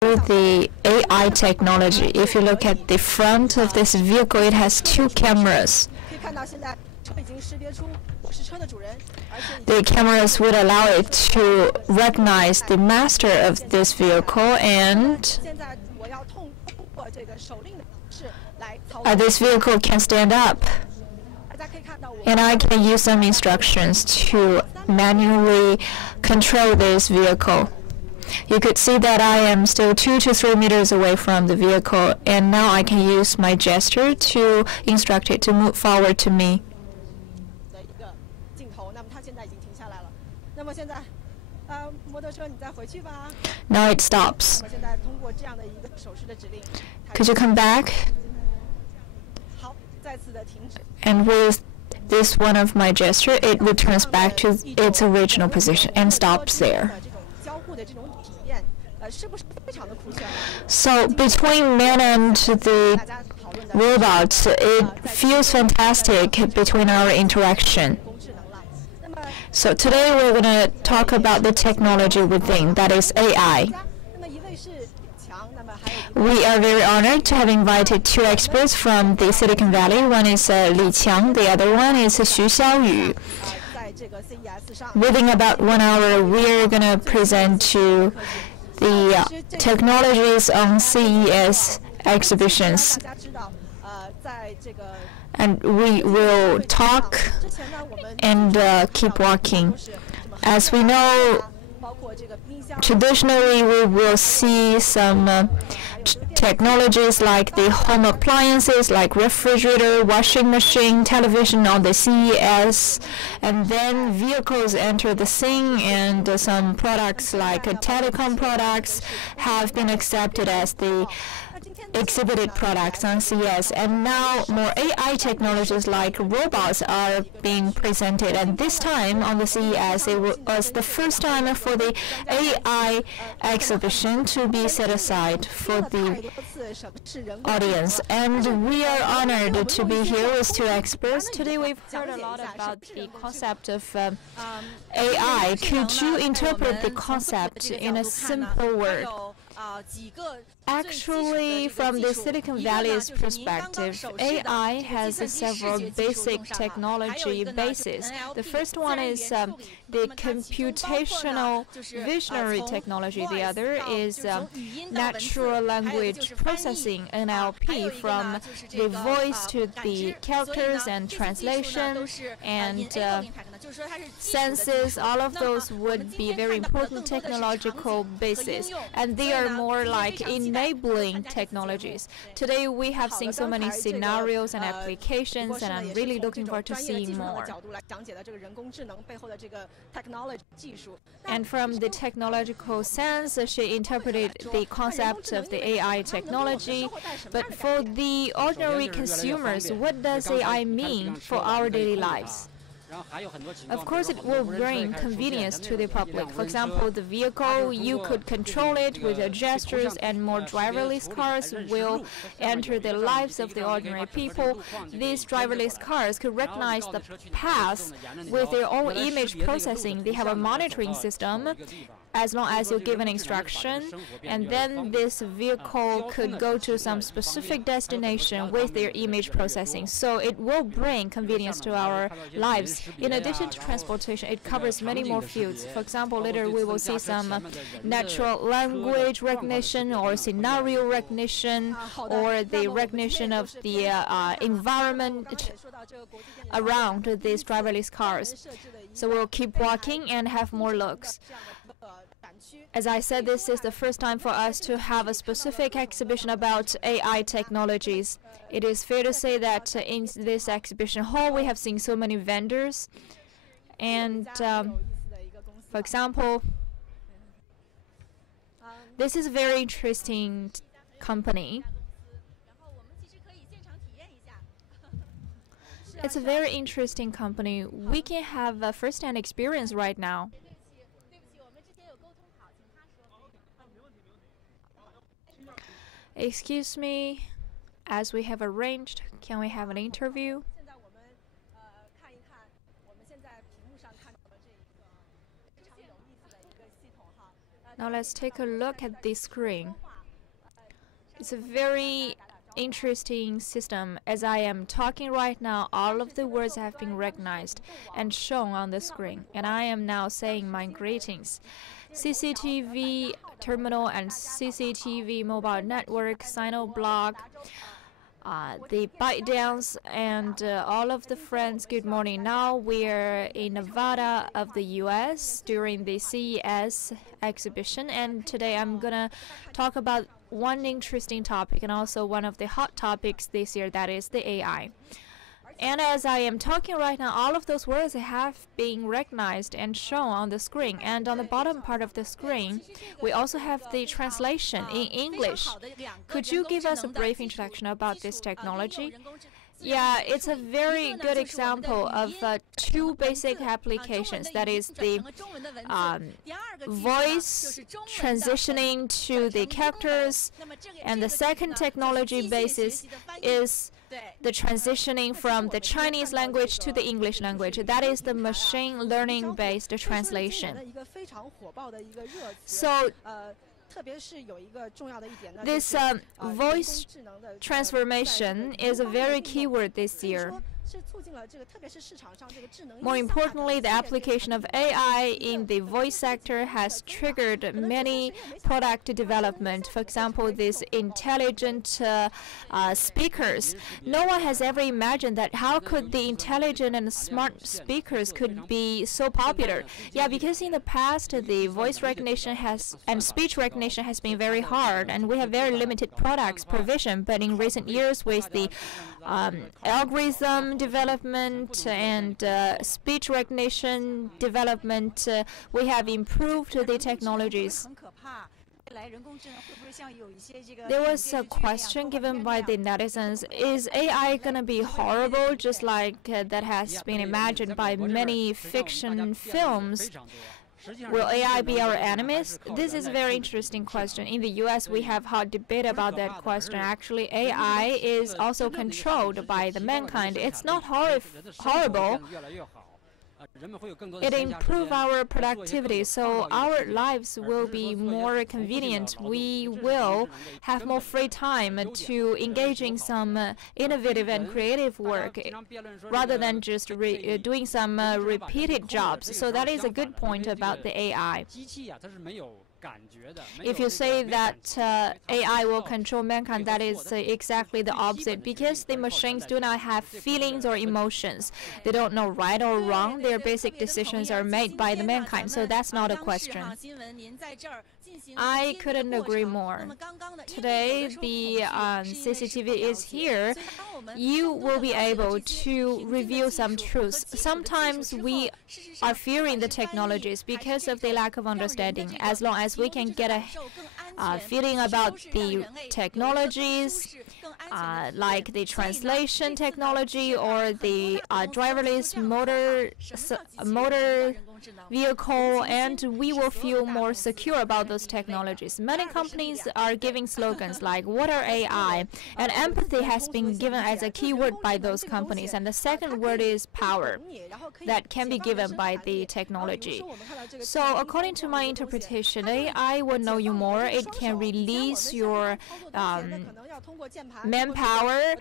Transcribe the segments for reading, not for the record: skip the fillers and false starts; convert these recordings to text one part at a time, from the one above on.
the AI technology. If you look at the front of this vehicle, it has two cameras. The cameras would allow it to recognize the master of this vehicle, and this vehicle can stand up. And I can use some instructions to manually control this vehicle. You could see that I am still 2 to 3 meters away from the vehicle, and now I can use my gesture to instruct it to move forward to me. Now it stops. Could you come back? And with this one of my gesture, it returns back to its original position and stops there. So between man and the robots, it feels fantastic between our interaction. So today we're going to talk about the technology within, that is AI. We are very honored to have invited 2 experts from the Silicon Valley. One is Li Qiang, the other one is Xu Xiaoyu. Within about 1 hour, we're going to present to the technologies on CES exhibitions. And we will talk and keep walking. As we know, traditionally we will see some technologies like the home appliances, like refrigerator, washing machine, television on the CES, and then vehicles enter the scene, and some products like telecom products have been accepted as the exhibited products on CES, and now more AI technologies like robots are being presented. And this time on the CES, it was the first time for the AI exhibition to be set aside for the audience. And we are honored to be here with 2 experts. Today we've heard a lot about the concept of AI. Could you interpret the concept in a simple word? Actually, from the Silicon Valley's perspective, AI has several basic technology bases. The first one is the computational visionary technology. The other is natural language processing, NLP, from the voice to the characters and translation and senses. All of those would be very important technological bases, and they are more like enabling technologies. Today we have seen so many scenarios and applications, and I'm really looking forward to seeing more. And from the technological sense, she interpreted the concept of the AI technology. But for the ordinary consumers, what does AI mean for our daily lives? Of course, it will bring convenience to the public. For example, the vehicle, you could control it with your gestures, and more driverless cars will enter the lives of the ordinary people. These driverless cars could recognize the paths with their own image processing. They have a monitoring system as long as you give an instruction, and then this vehicle could go to some specific destination with their image processing. So it will bring convenience to our lives. In addition to transportation, it covers many more fields. For example, later we will see some natural language recognition or scenario recognition, or the recognition of the environment around these driverless cars. So we'll keep walking and have more looks. As I said, this is the first time for us to have a specific exhibition about AI technologies. It is fair to say that in this exhibition hall, we have seen so many vendors. And for example, this is a very interesting company. It's a very interesting company. We can have a first-hand experience right now. Excuse me, as we have arranged, can we have an interview? Now let's take a look at this screen. It's a very interesting system. As I am talking right now, all of the words have been recognized and shown on the screen, and I am now saying my greetings. CCTV terminal and CCTV mobile network, Sinoblog, the ByteDance, and all of the friends, good morning. Now we're in Nevada of the US during the CES exhibition, and today I'm gonna talk about one interesting topic and also one of the hot topics this year, that is the AI. And as I am talking right now, all of those words have been recognized and shown on the screen. And on the bottom part of the screen, we also have the translation in English. Could you give us a brief introduction about this technology? Yeah, it's a very good example of two basic applications. That is the voice transitioning to the characters, and the second technology basis is the transitioning from the Chinese language to the English language. That is the machine learning based translation. So this voice transformation is a very key word this year. More importantly, the application of AI in the voice sector has triggered many product development. For example, these intelligent speakers. No one has ever imagined that how could the intelligent and smart speakers could be so popular. Yeah, because in the past, the voice recognition and speech recognition has been very hard, and we have very limited products provision. But in recent years, with the algorithm development and speech recognition development, we have improved the technologies. There was a question given by the netizens: is AI going to be horrible, just like that has been imagined by many fiction films? Will AI be our enemies? This is a very interesting question. In the US, we have hot debate about that question. Actually, AI is also controlled by the mankind. It's not horrible. It improves our productivity, so our lives will be more convenient. We will have more free time to engage in some innovative and creative work rather than just doing some repeated jobs. So that is a good point about the AI. If you say that AI will control mankind, that is exactly the opposite, because the machines do not have feelings or emotions. They don't know right or wrong. Their basic decisions are made by the mankind, so that's not a question. I couldn't agree more. Today, the CCTV is here. You will be able to reveal some truths. Sometimes we are fearing the technologies because of the lack of understanding. As long as we can get a feeling about the technologies, like the translation technology or the driverless motor vehicle, and we will feel more secure about those technologies. Many companies are giving slogans like "What are AI?" and empathy has been given as a key word by those companies. And the second word is power that can be given by the technology. So according to my interpretation, AI will know you more. It can release your manpower.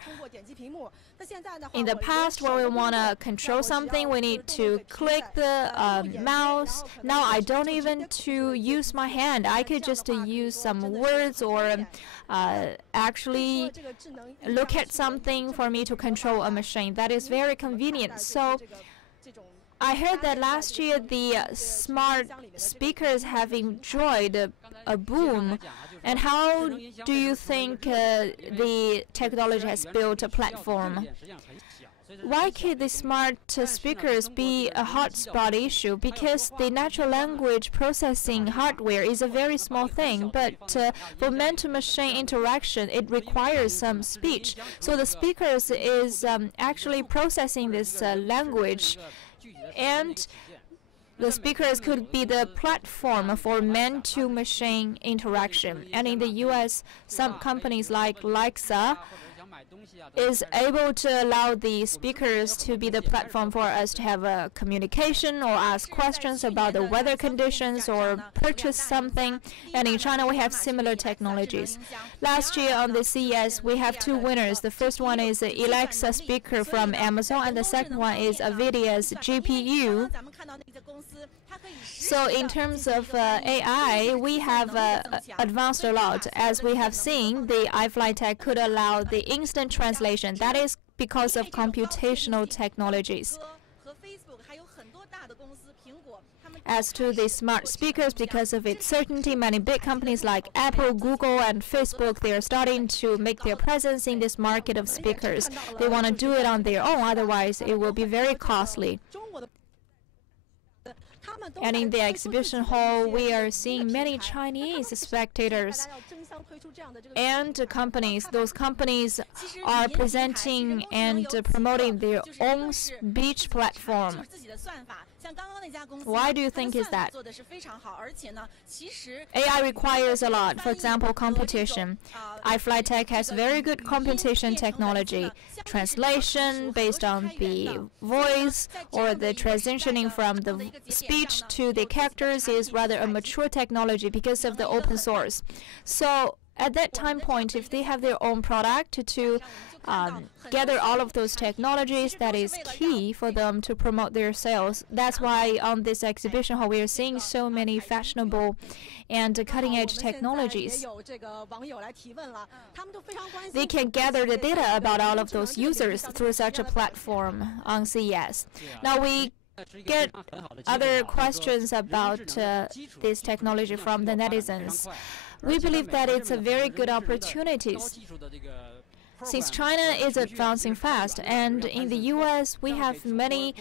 In the past, when we want to control something, we need to click the mouse. Now I don't even to use my hand. I could just use some words or actually look at something for me to control a machine. That is very convenient. So I heard that last year the smart speakers have enjoyed a boom. And how do you think the technology has built a platform? Why could the smart speakers be a hotspot issue? Because the natural language processing hardware is a very small thing, but for man-to-machine interaction, it requires some speech. So the speakers is actually processing this language, and the speakers could be the platform for man-to-machine interaction. And in the US, some companies like Alexa is able to allow the speakers to be the platform for us to have a communication or ask questions about the weather conditions or purchase something. And in China, we have similar technologies. Last year on the CES, we have two winners. The first one is the Alexa speaker from Amazon, and the second one is NVIDIA's GPU. So in terms of AI, we have advanced a lot. As we have seen, the iFlyTech could allow the instant translation. That is because of computational technologies. As to the smart speakers, because of its certainty, many big companies like Apple, Google, and Facebook, they are starting to make their presence in this market of speakers. They want to do it on their own, otherwise it will be very costly. And in the exhibition hall, we are seeing many Chinese spectators and companies. Those companies are presenting and promoting their own speech platform. Why do you think is that? AI requires a lot. For example, computation. iFlyTech has very good computation technology. Translation based on the voice or the transitioning from the speech to the characters is rather a mature technology because of the open source. So at that time point, if they have their own product to gather all of those technologies, that is key for them to promote their sales. That's why on this exhibition hall, we are seeing so many fashionable and cutting-edge technologies. They can gather the data about all of those users through such a platform on CES. Now we get other questions about this technology from the netizens. We believe that it's a very good opportunity. Since China is advancing fast, and in the US, we have many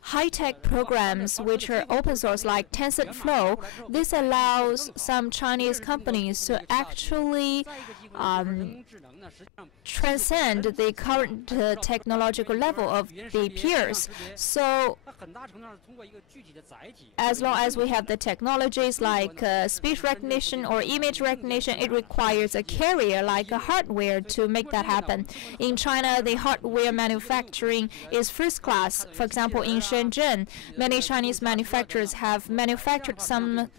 high-tech programs which are open source, like TensorFlow. This allows some Chinese companies to actually transcend the current technological level of the peers. So as long as we have the technologies like speech recognition or image recognition, it requires a carrier like a hardware to make that happen. In China, the hardware manufacturing is first class. For example, in Shenzhen, many Chinese manufacturers have manufactured some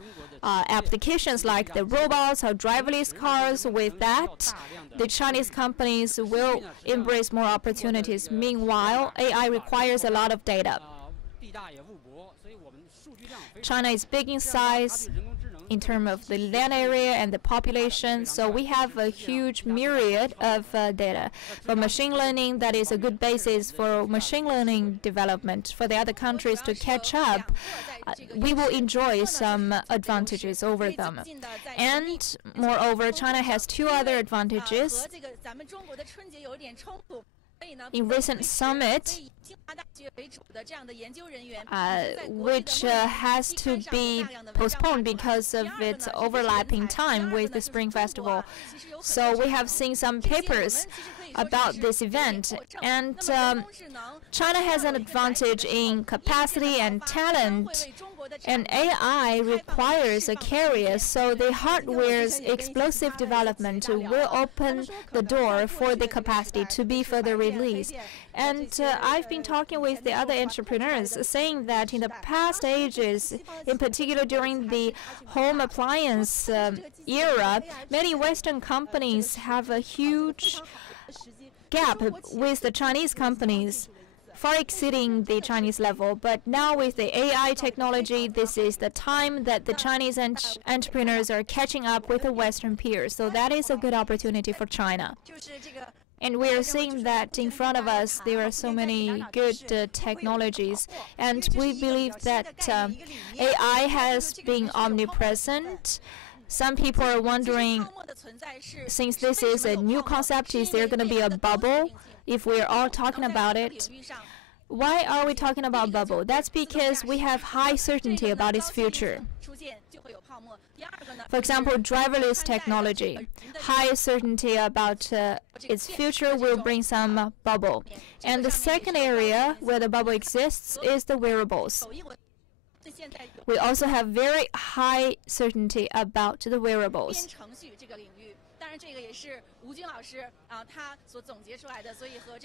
applications like the robots or driverless cars. With that, the Chinese companies will embrace more opportunities. Meanwhile, AI requires a lot of data. China is big in size in terms of the land area and the population, so we have a huge myriad of data. For machine learning, that is a good basis for machine learning development. For the other countries to catch up, we will enjoy some advantages over them. And moreover, China has two other advantages. In recent summit, which has to be postponed because of its overlapping time with the Spring Festival. So we have seen some papers about this event, and China has an advantage in capacity and talent, and AI requires a carrier, so the hardware's explosive development will open the door for the capacity to be further released. And I've been talking with the other entrepreneurs saying that in the past ages, in particular during the home appliance era, many Western companies have a huge gap with the Chinese companies, far exceeding the Chinese level. But now with the AI technology, this is the time that the Chinese entrepreneurs are catching up with the Western peers. So that is a good opportunity for China. And we are seeing that in front of us, there are so many good technologies. And we believe that AI has been omnipresent. Some people are wondering, since this is a new concept, is there going to be a bubble if we're all talking about it? Why are we talking about bubble? That's because we have high certainty about its future. For example, driverless technology. High certainty about its future will bring some bubble. And the second area where the bubble exists is the wearables. We also have very high certainty about the wearables.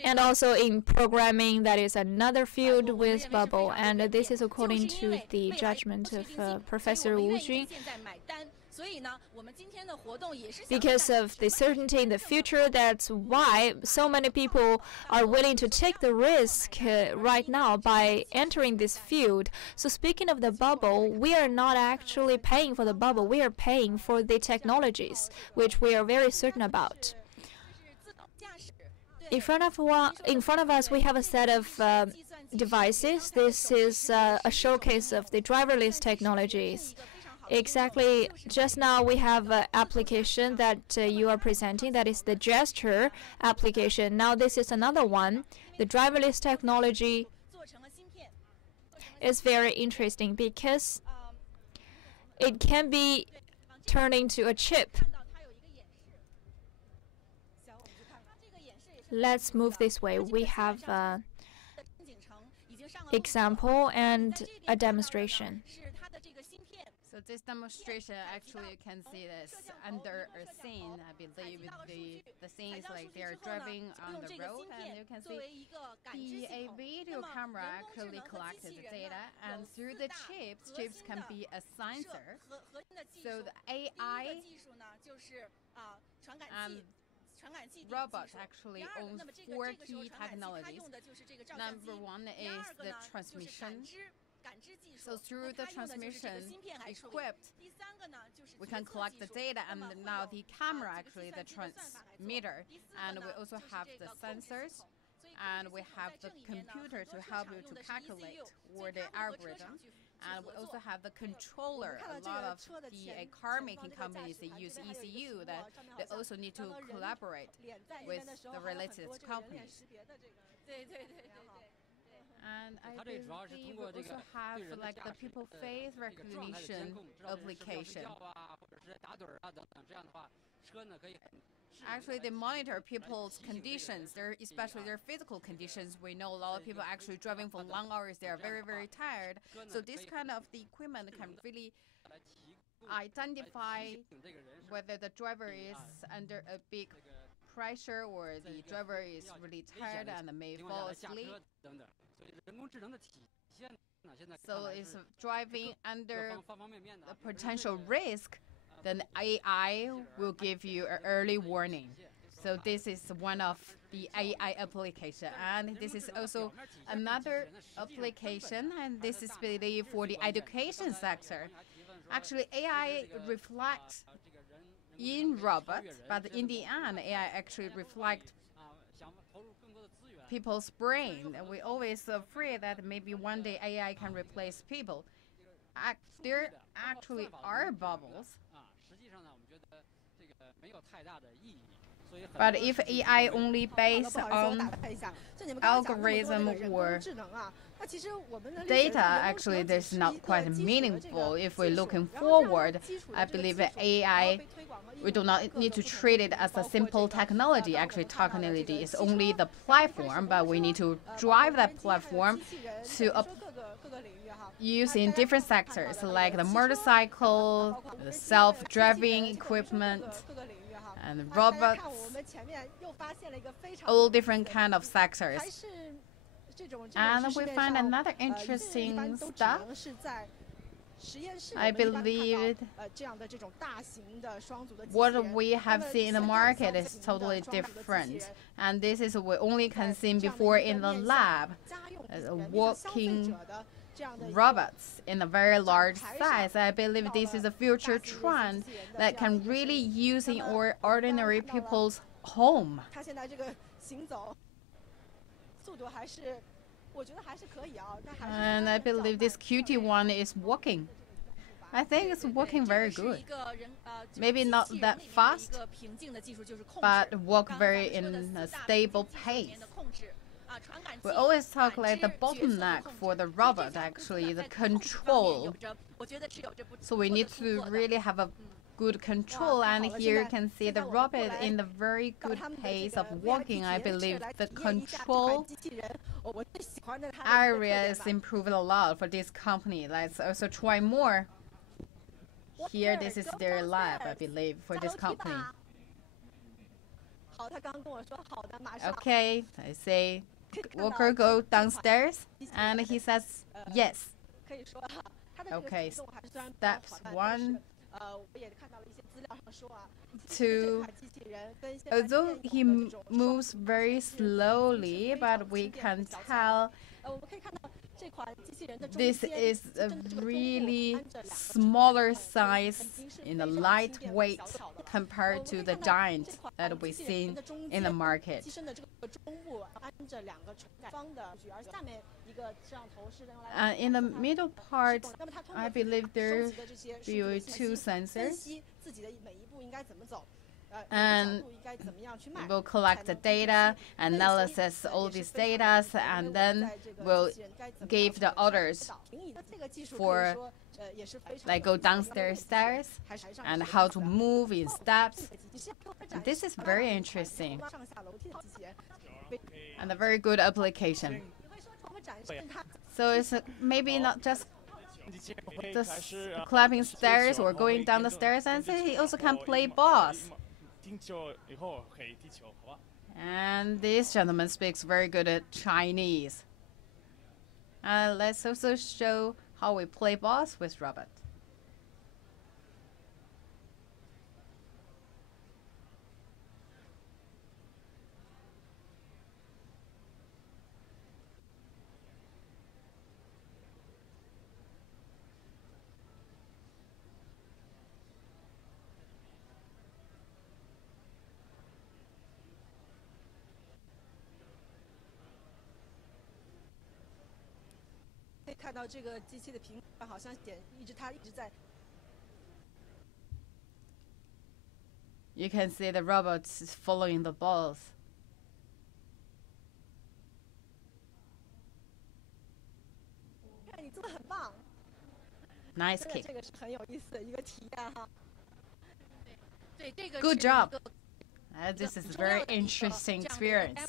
And also in programming, that is another field with bubble, and this is according to the judgment of Professor Wu Jun. Because of the certainty in the future, that's why so many people are willing to take the risk right now by entering this field. So speaking of the bubble, we are not actually paying for the bubble. We are paying for the technologies, which we are very certain about. In front of us, we have a set of devices. This is a showcase of the driverless technologies. Exactly, just now we have an application that you are presenting, that is the gesture application. Now this is another one. The driverless technology is very interesting because it can be turned into a chip. Let's move this way. We have an example and a demonstration. So this demonstration, actually, you can see this under a scene. I believe the scene is like they're driving on the road, and you can see a video camera actually collected the data, and through the chips can be a sensor. So the AI robot actually owns 4 key technologies. Number one is the transmission. So through the transmission equipped, we can collect the data, and now the camera, actually the transmitter, and we also have the sensors, and we have the computer to help you to calculate or the algorithm, and we also have the controller. A lot of the car making companies, they use ECU, that they also need to collaborate with the related companies. And I believe we also have like the people face recognition application. Actually, they monitor people's conditions, especially their physical conditions. We know a lot of people actually driving for long hours. They are very, very tired. So this kind of the equipment can really identify whether the driver is under a big pressure or the driver is really tired and may fall asleep. So it's driving under a potential risk, then AI will give you an early warning. So this is one of the AI application, and this is also another application, and this is really for the education sector. Actually, AI reflects in robots, but in the end, AI actually reflects people's brain. We always afraid that maybe one day AI can replace people. There actually are bubbles. But if AI only based on algorithm or data, actually this is not quite meaningful. If we're looking forward, I believe AI, we do not need to treat it as a simple technology. Actually, technology is only the platform, but we need to drive that platform to use in different sectors, like the motorcycle, the self-driving equipment, and robots, all different kind of sectors. And we find another interesting stuff. I believe what we have seen in the market is totally different. And this is what we only can see before in the lab, walking robots in a very large size. I believe this is a future trend that can really use in ordinary people's home. And I believe this cutie one is walking. I think it's walking very good. Maybe not that fast, but walk very in a stable pace. We always talk like the bottleneck for the robot, actually, the control. So we need to really have a good control, and here you can see the robot in the very good pace of walking. I believe the control area is improved a lot for this company. Let's also try more. Here, this is their lab, I believe, for this company. Okay, I say, Walker, go downstairs, and he says yes. Okay, steps 1, 2. Although he moves very slowly, but we can tell this is a really smaller size in a lightweight compared to the giant that we've seen in the market. In the middle part, I believe there will be 2 sensors. And we'll collect the data, analysis all these data, and then we'll give the orders for like go downstairs and how to move in steps. And this is very interesting and a very good application. So it's maybe not just the climbing stairs or going down the stairs, and so he also can play boss. And this gentleman speaks very good Chinese. Let's also show how we play boss with robot. You can see the robot is following the balls. Nice kick. Good job. This is a very interesting experience.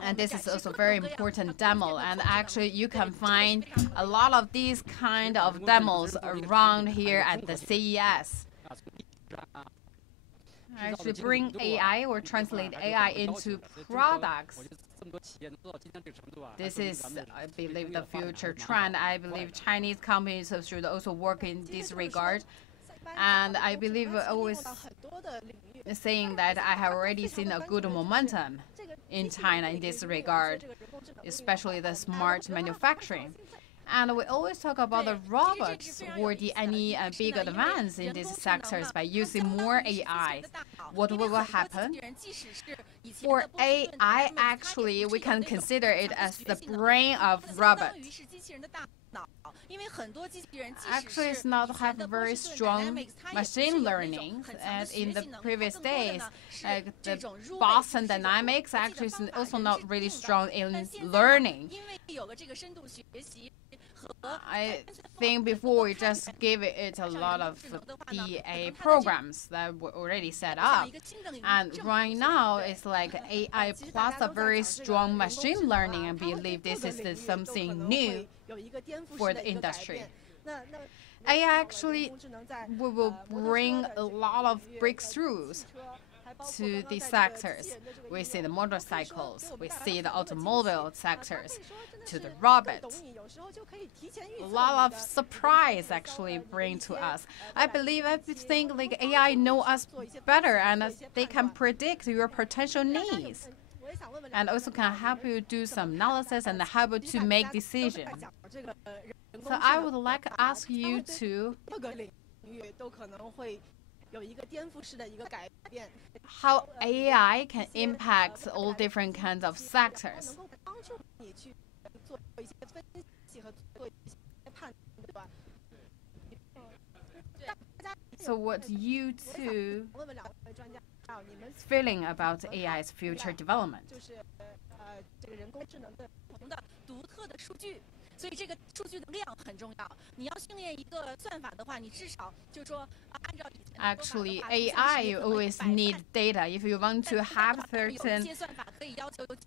And this is also a very important demo, and actually you can find a lot of these kind of demos around here at the CES. Actually bring AI or translate AI into products. This is, I believe, the future trend. I believe Chinese companies should also work in this regard. And I believe always saying that I have already seen a good momentum in China in this regard, especially the smart manufacturing. And we always talk about the robots or any big advance in these sectors by using more AI. What will happen? For AI, actually, we can consider it as the brain of robot. Actually, it's not have very strong machine learning. And in the previous days, the Boston Dynamics actually is also not really strong in learning. I think before we just gave it a lot of DA programs that were already set up. And right now, it's like AI plus a very strong machine learning, and believe this is something new for the industry. AI actually will bring a lot of breakthroughs to these sectors. We see the motorcycles, we see the automobile sectors, to the robots. A lot of surprise actually bring to us. I think like AI know us better, and they can predict your potential needs, and also can help you do some analysis and help you to make decisions. So I would like to ask you to how AI can impact all different kinds of sectors. So what you two feeling about AI's future development? 所以这个数据的量很重要。你要训练一个算法的话，你至少就是说按照以前。Actually, AI always need data. If you want to have certain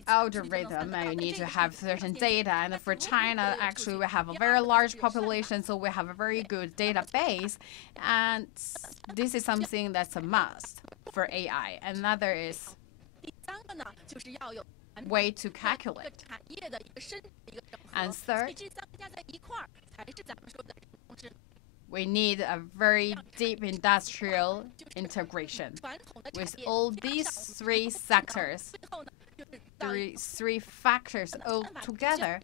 algorithm, and you need to have certain data. And for China, actually, we have a very large population, so we have a very good database. And this is something that's a must for AI. Another is way to calculate. And third, we need a very deep industrial integration. With all these three sectors, three factors all together,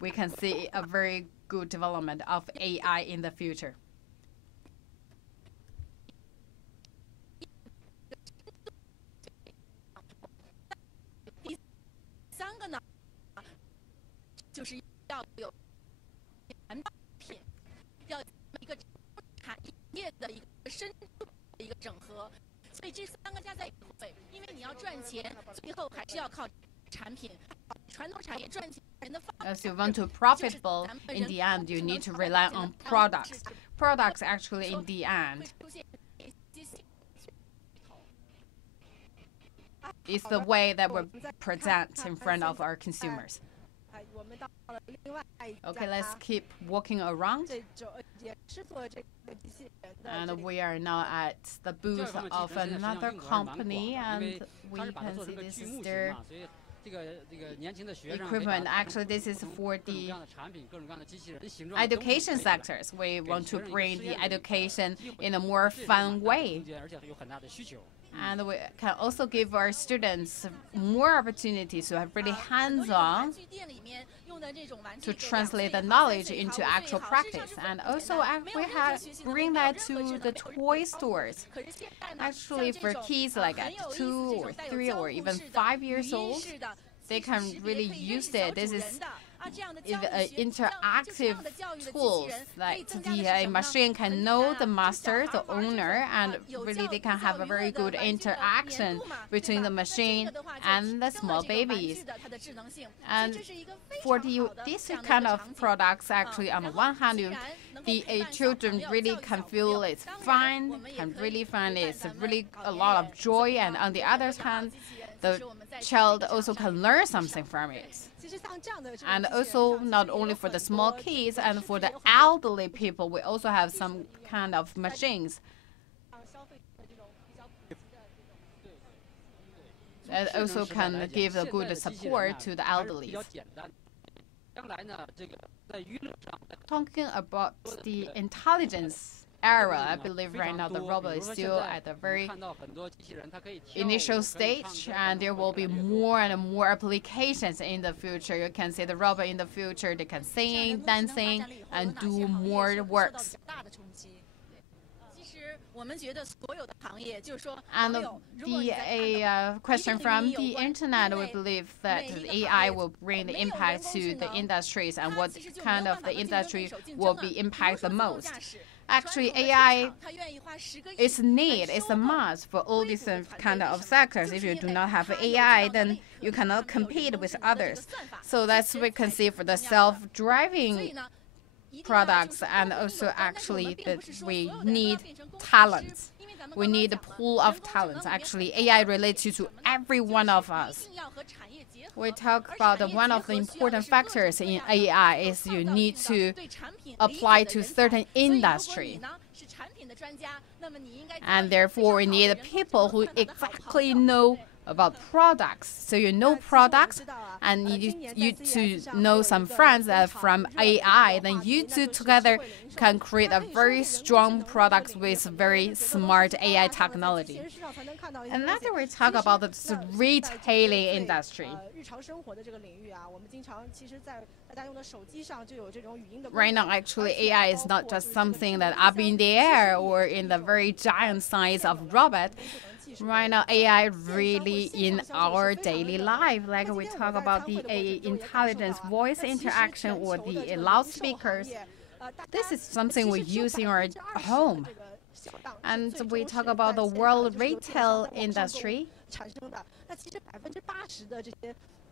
we can see a very good development of AI in the future. As you want to profitable, in the end, you need to rely on products. Products actually, in the end, is the way that we present in front of our consumers. Okay, let's keep walking around. And we are now at the booth of another company, and we can see this is their equipment. Actually, this is for the education sectors. We want to bring the education in a more fun way. And we can also give our students more opportunities to have really hands-on to translate the knowledge into actual practice. And also we have bring that to the toy stores. Actually, for kids like at 2 or 3 or even 5 years old, they can really use it. This is interactive tools that the machine can know the master, the owner, and really they can have a very good interaction between the machine and the small babies. And for these kind of products, actually, on the one hand, the children really can feel it's fun, can really find it's really a lot of joy, and on the other hand, the child also can learn something from it. And also, not only for the small kids and for the elderly people, we also have some kind of machines that also can give a good support to the elderly. Talking about the intelligence era, I believe right now the robot is still at the very initial stage, and there will be more and more applications in the future. You can see the robot in the future, they can sing, dancing, and do more works. And the question from the internet, we believe that AI will bring the impact to the industries, and what kind of the industry will be impacted the most. Actually, AI is need, it's a must for all these kind of sectors. If you do not have AI, then you cannot compete with others. So that's what we can see for the self-driving products, and also actually that we need talents. We need a pool of talents. Actually, AI relates to every one of us. We talk about one of the important factors in AI is you need to apply to certain industry. And therefore, we need people who exactly know about products. So you know products, and you to know some friends that are from AI, then you two together can create a very strong product with very smart AI technology. Another we talk about the retailing industry. Right now, actually, AI is not just something that up in the air or in the very giant size of robot. Right now, AI really in our daily life. Like we talk about the intelligence voice interaction or the loudspeakers. This is something we use in our home. And we talk about the world retail industry.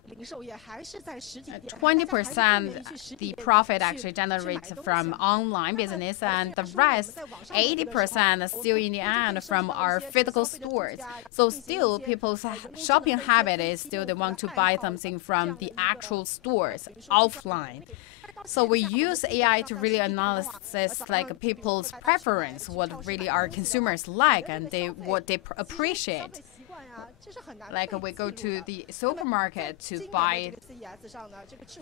20% the profit actually generates from online business, and the rest, 80% still in the end from our physical stores. So still, people's shopping habit is still they want to buy something from the actual stores, offline. So we use AI to really analyze like people's preference, what really our consumers like, and what they appreciate. Like we go to the supermarket to buy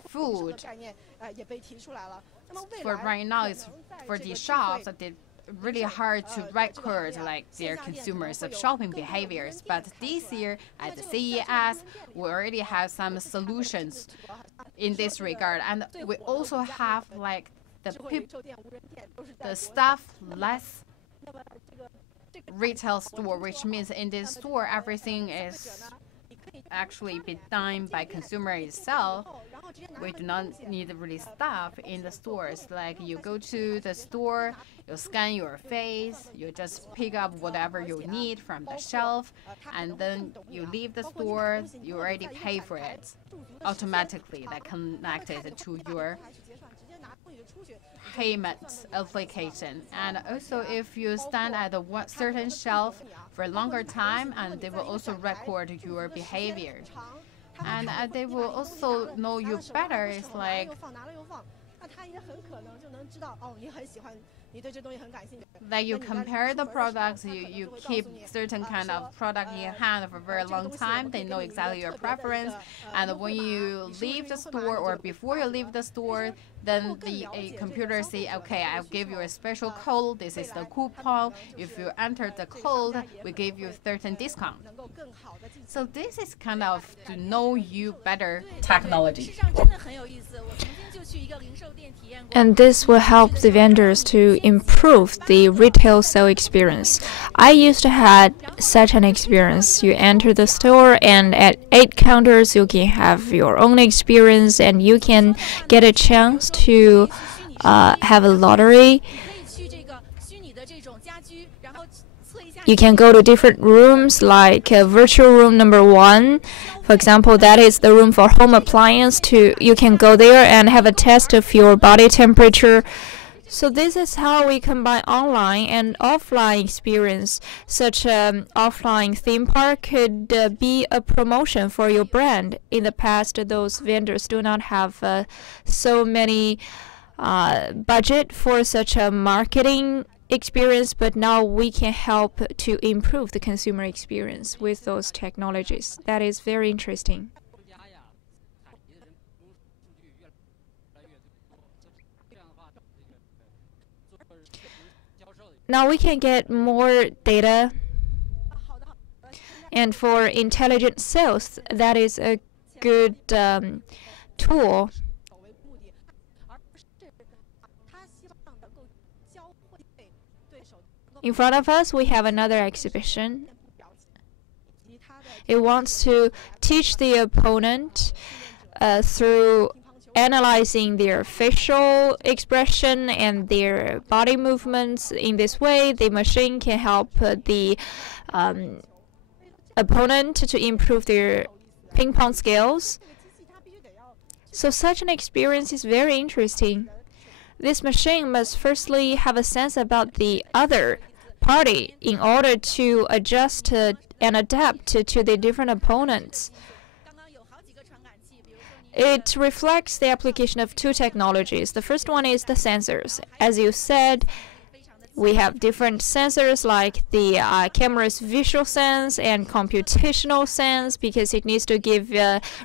food. For right now, it's for the shops that really hard to record like their consumers' of shopping behaviors. But this year at the CES, we already have some solutions in this regard, and we also have like the staff-less retail store, which means in this store everything is actually be done by consumer itself. We do not need really staff in the stores. Like you go to the store, you scan your face, you just pick up whatever you need from the shelf, and then you leave the store, you already pay for it automatically, like connected to your payment application. And also if you stand at a certain shelf for a longer time, and they will also record your behavior. And they will also know you better. It's like you compare the products, you keep certain kind of product in hand for a very long time. They know exactly your preference. And when you leave the store or before you leave the store, then the computer say, okay, I'll give you a special code. This is the coupon. If you enter the code, we give you certain discount. So this is kind of to know you better technology. And this will help the vendors to improve the retail sale experience. I used to have such an experience. You enter the store, and at 8 counters, you can have your own experience, and you can get a chance to have a lottery. You can go to different rooms, like virtual room number 1. For example, that is the room for home appliance. You can go there and have a test of your body temperature. So this is how we combine online and offline experience. Such an offline theme park could be a promotion for your brand. In the past, those vendors do not have so many budget for such a marketing experience, but now we can help to improve the consumer experience with those technologies. That is very interesting. Now we can get more data, and for intelligent sales, that is a good tool. In front of us, we have another exhibition. It wants to teach the opponent through analyzing their facial expression and their body movements. In this way, the machine can help the opponent to improve their ping pong skills. So such an experience is very interesting. This machine must firstly have a sense about the other party in order to adjust and adapt to the different opponents. It reflects the application of 2 technologies. The first one is the sensors. As you said, we have different sensors like the camera's visual sense and computational sense, because it needs to give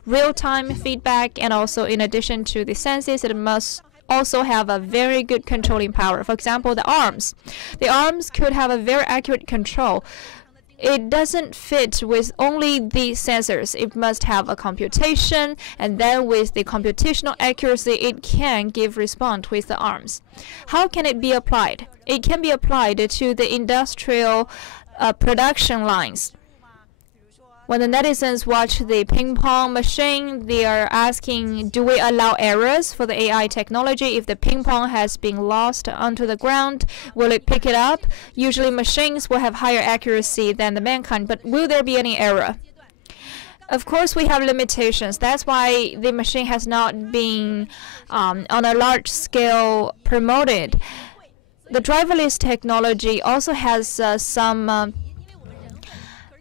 real-time feedback, and also in addition to the senses, it must also have a very good controlling power. For example, the arms. The arms could have a very accurate control. It doesn't fit with only the sensors. It must have a computation, and then with the computational accuracy, it can give response with the arms. How can it be applied? It can be applied to the industrial production lines. When the netizens watch the ping pong machine, they are asking, do we allow errors for the AI technology? If the ping pong has been lost onto the ground, will it pick it up? Usually machines will have higher accuracy than the mankind, but will there be any error? Of course, we have limitations. That's why the machine has not been on a large scale promoted. The driverless technology also has some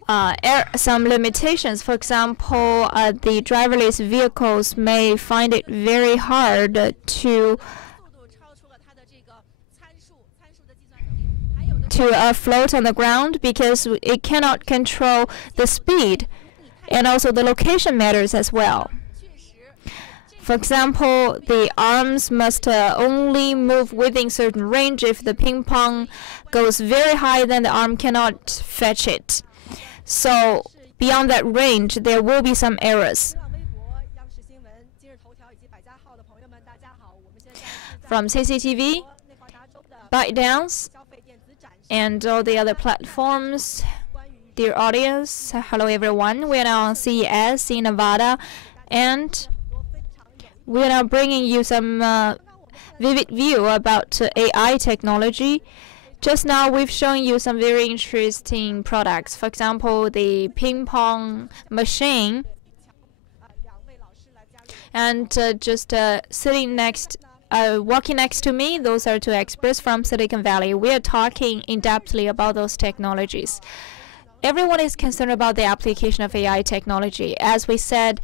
limitations. For example, the driverless vehicles may find it very hard to float on the ground because it cannot control the speed, and also the location matters as well. For example, the arms must only move within certain range. If the ping pong goes very high, then the arm cannot fetch it. So beyond that range, there will be some errors. From CCTV, ByteDance, and all the other platforms, dear audience, hello everyone. We are now on CES in Nevada, and we are now bringing you some vivid view about AI technology. Just now, we've shown you some very interesting products. For example, the ping pong machine, and just walking next to me, those are two experts from Silicon Valley. We are talking in-depthly about those technologies. Everyone is concerned about the application of AI technology. As we said,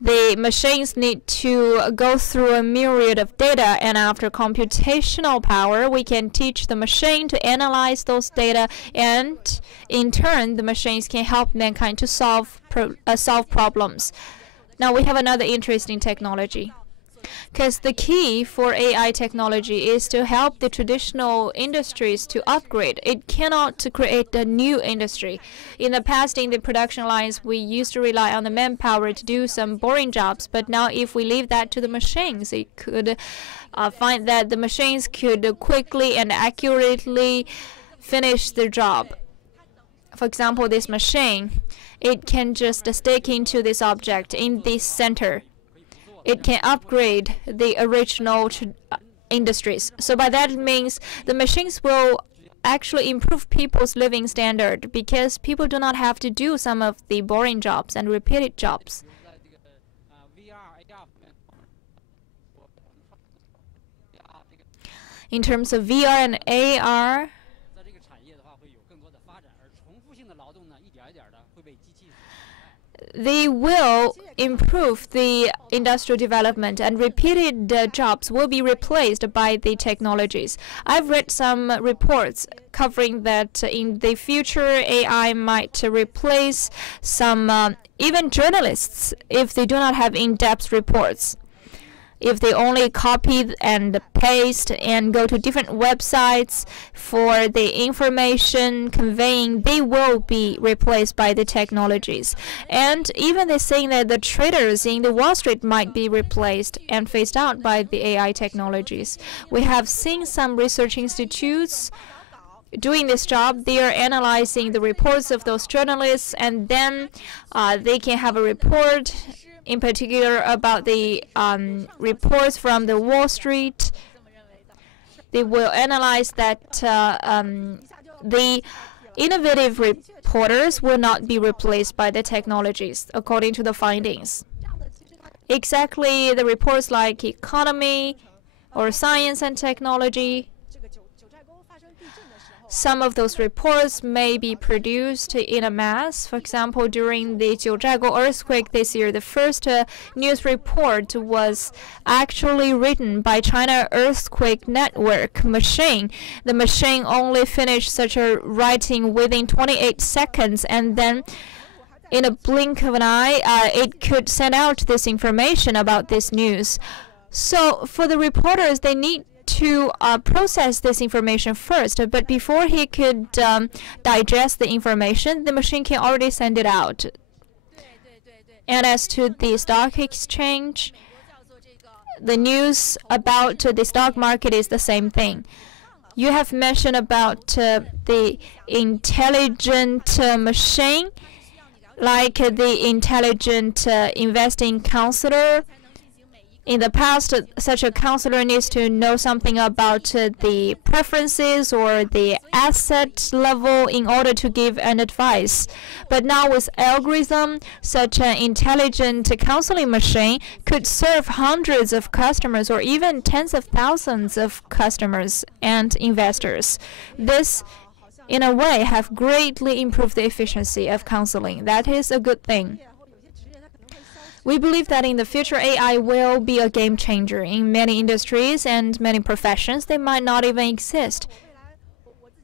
the machines need to go through a myriad of data, and after computational power, we can teach the machine to analyze those data, and in turn, the machines can help mankind to solve problems. Now we have another interesting technology, because the key for AI technology is to help the traditional industries to upgrade. It cannot create a new industry. In the past, in the production lines, we used to rely on the manpower to do some boring jobs, but now if we leave that to the machines, it could find that the machines could quickly and accurately finish their job. For example, this machine, it can just stick into this object in this center. It can upgrade the original industries. So by that it means the machines will actually improve people's living standard, because people do not have to do some of the boring jobs and repeated jobs. In terms of VR and AR, they will improve the industrial development, and repeated jobs will be replaced by the technologies. I've read some reports covering that in the future, AI might replace some even journalists if they do not have in-depth reports. If they only copy and paste and go to different websites for the information conveying, they will be replaced by the technologies. And even they're saying that the traders in the Wall Street might be replaced and phased out by the AI technologies. We have seen some research institutes doing this job. They are analyzing the reports of those journalists, and then they can have a report in particular about the reports from the Wall Street. They will analyze that the innovative reporters will not be replaced by the technologies, according to the findings. Exactly, the reports like economy or science and technology, some of those reports may be produced in a mass. For example, during the Jiuzhaigou earthquake this year, the first news report was actually written by China Earthquake Network machine. The machine only finished such a writing within 28 seconds, and then in a blink of an eye, it could send out this information about this news. So for the reporters, they need to process this information first, but before he could digest the information, the machine can already send it out. And as to the stock exchange, the news about the stock market is the same thing. You have mentioned about the intelligent machine, like the intelligent investing counselor. In the past, such a counselor needs to know something about the preferences or the asset level in order to give an advice. But now with algorithm, such an intelligent counseling machine could serve hundreds of customers or even tens of thousands of customers and investors. This, in a way, have greatly improved the efficiency of counseling. That is a good thing. We believe that in the future, AI will be a game changer in many industries and many professions. They might not even exist.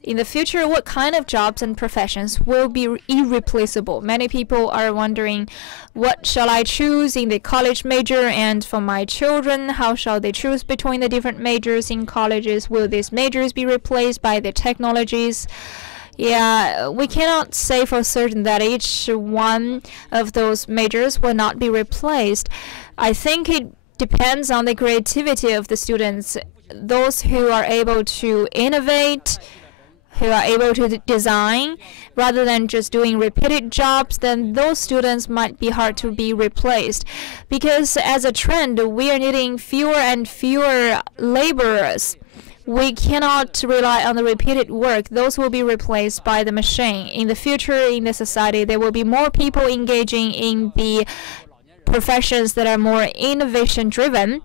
In the future, what kind of jobs and professions will be irreplaceable? Many people are wondering, what shall I choose in the college major? And for my children, how shall they choose between the different majors in colleges? Will these majors be replaced by the technologies? Yeah, we cannot say for certain that each one of those majors will not be replaced. I think it depends on the creativity of the students. Those who are able to innovate, who are able to design, rather than just doing repeated jobs, then those students might be hard to be replaced. Because as a trend, we are needing fewer and fewer laborers. We cannot rely on the repeated work. Those will be replaced by the machine. In the future, in the society, there will be more people engaging in the professions that are more innovation-driven.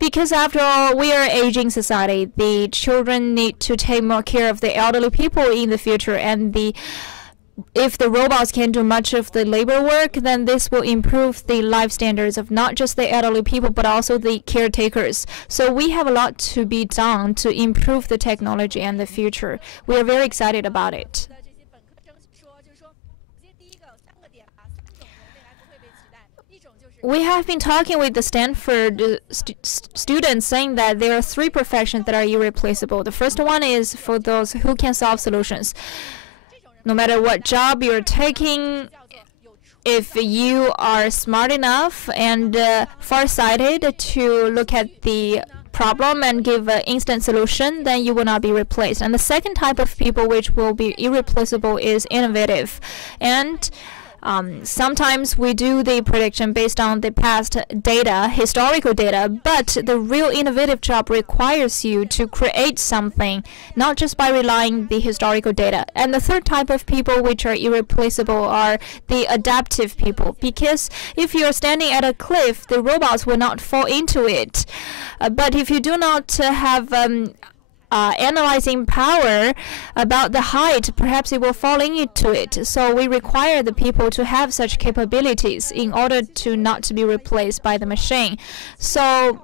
Because after all, we are an aging society. The children need to take more care of the elderly people in the future. And if the robots can do much of the labor work, then this will improve the life standards of not just the elderly people, but also the caretakers. So we have a lot to be done to improve the technology and the future. We are very excited about it. We have been talking with the Stanford students saying that there are 3 professions that are irreplaceable. The first one is for those who can solve solutions. No matter what job you're taking, if you are smart enough and far-sighted to look at the problem and give an instant solution, then you will not be replaced. And the second type of people which will be irreplaceable is innovative. And sometimes we do the prediction based on the past data, historical data, but the real innovative job requires you to create something, not just by relying on the historical data. And the third type of people which are irreplaceable are the adaptive people, because if you're standing at a cliff, the robots will not fall into it. But if you do not have analyzing power about the height, perhaps it will fall into it. So we require the people to have such capabilities in order to not to be replaced by the machine. So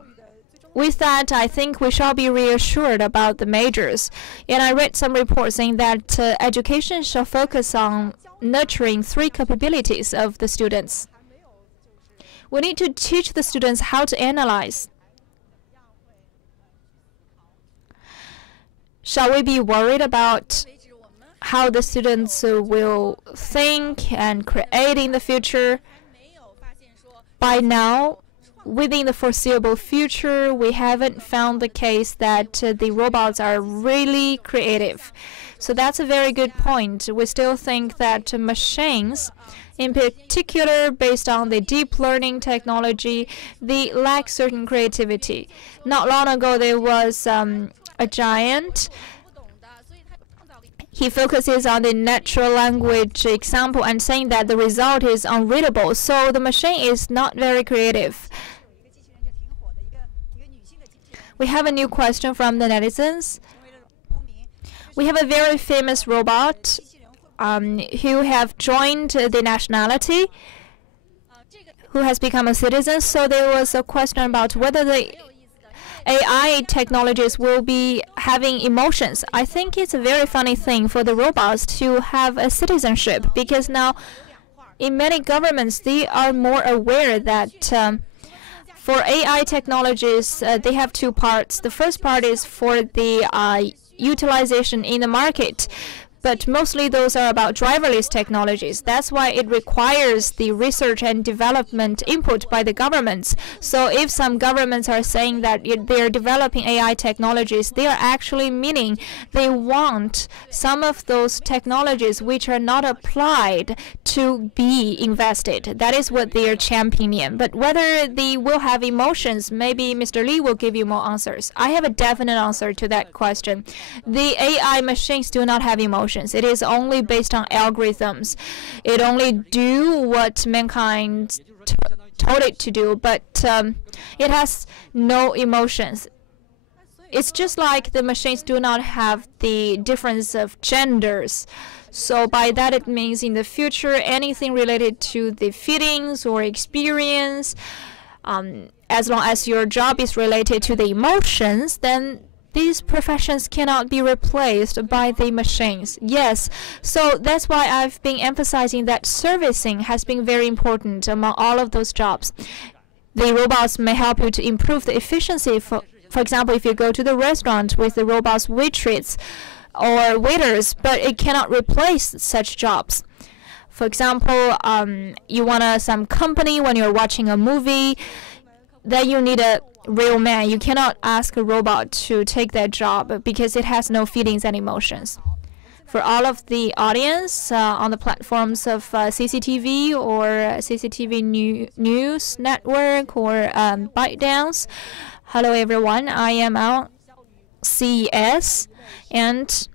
with that, I think we shall be reassured about the majors. And I read some reports saying that education shall focus on nurturing 3 capabilities of the students. We need to teach the students how to analyze. Shall we be worried about how the students will think and create in the future? By now, within the foreseeable future, we haven't found the case that the robots are really creative. So that's a very good point. We still think that machines, in particular based on the deep learning technology, they lack certain creativity. Not long ago, there was a giant. He focuses on the natural language example and saying that the result is unreadable. So the machine is not very creative. We have a new question from the netizens. We have a very famous robot who have joined the nationality, who has become a citizen. So there was a question about whether the AI technologies will be having emotions. I think it's a very funny thing for the robots to have a citizenship, because now in many governments they are more aware that for AI technologies they have 2 parts. The first part is for the utilization in the market. but mostly those are about driverless technologies. That's why it requires the research and development input by the governments. So if some governments are saying that they're developing AI technologies, they are actually meaning they want some of those technologies which are not applied to be invested. That is what they are championing. But whether they will have emotions, maybe Mr. Lee will give you more answers. I have a definite answer to that question. The AI machines do not have emotions. It is only based on algorithms. It only do what mankind told it to do, but it has no emotions. It's just like the machines do not have the difference of genders. So by that it means in the future, anything related to the feelings or experience, as long as your job is related to the emotions, then these professions cannot be replaced by the machines. Yes, so that's why I've been emphasizing that servicing has been very important among all of those jobs. The robots may help you to improve the efficiency. For example, if you go to the restaurant with the robots waitress or waiters, but it cannot replace such jobs. For example, you want some company when you're watching a movie, then you need a real man. You cannot ask a robot to take that job because it has no feelings and emotions. For all of the audience on the platforms of CCTV or CCTV News Network or ByteDance, hello everyone, I am on CES, and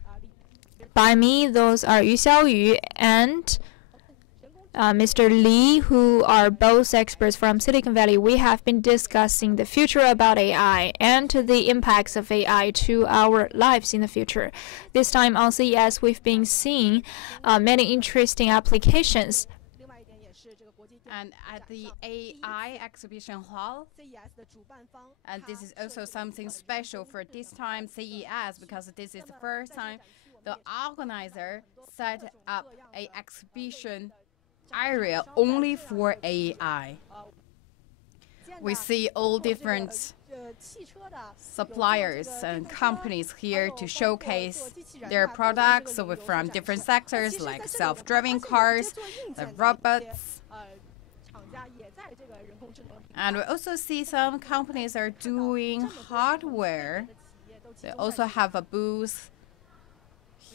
by me those are Yu Xiaoyu and Mr. Lee, who are both experts from Silicon Valley. We have been discussing the future about AI and the impacts of AI to our lives in the future. This time on CES, we've been seeing many interesting applications. And at the AI exhibition hall, and this is also something special for this time CES, because this is the first time the organizer set up an exhibition area only for AI. We see all different suppliers and companies here to showcase their products from different sectors like self-driving cars, the robots. And we also see some companies are doing hardware. They also have a booth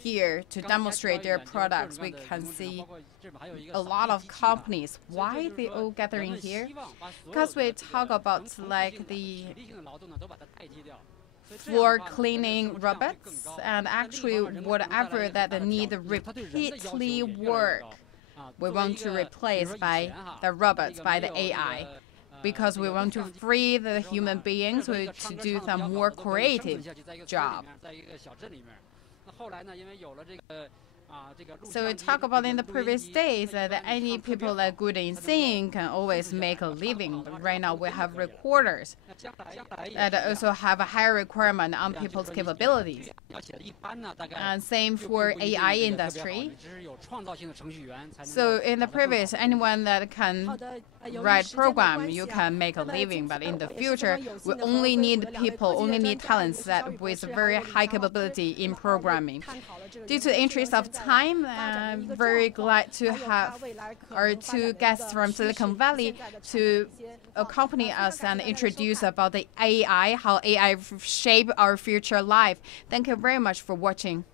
here to demonstrate their products. We can see a lot of companies. Why they all gathering here? Because we talk about like the floor cleaning robots, and actually whatever that need repeatedly work, we want to replace by the robots, by the AI, because we want to free the human beings to do some more creative job. So we talk about in the previous days that any people that are good in singing can always make a living. But right now we have recorders that also have a higher requirement on people's capabilities. And same for AI industry. So in the previous, anyone that can write program, you can make a living. But in the future, we only need people, only need talents that with very high capability in programming. Due to the interest of time, I'm very glad to have our two guests from Silicon Valley to accompany us and introduce about the AI, how AI shape our future life. Thank you very much for watching.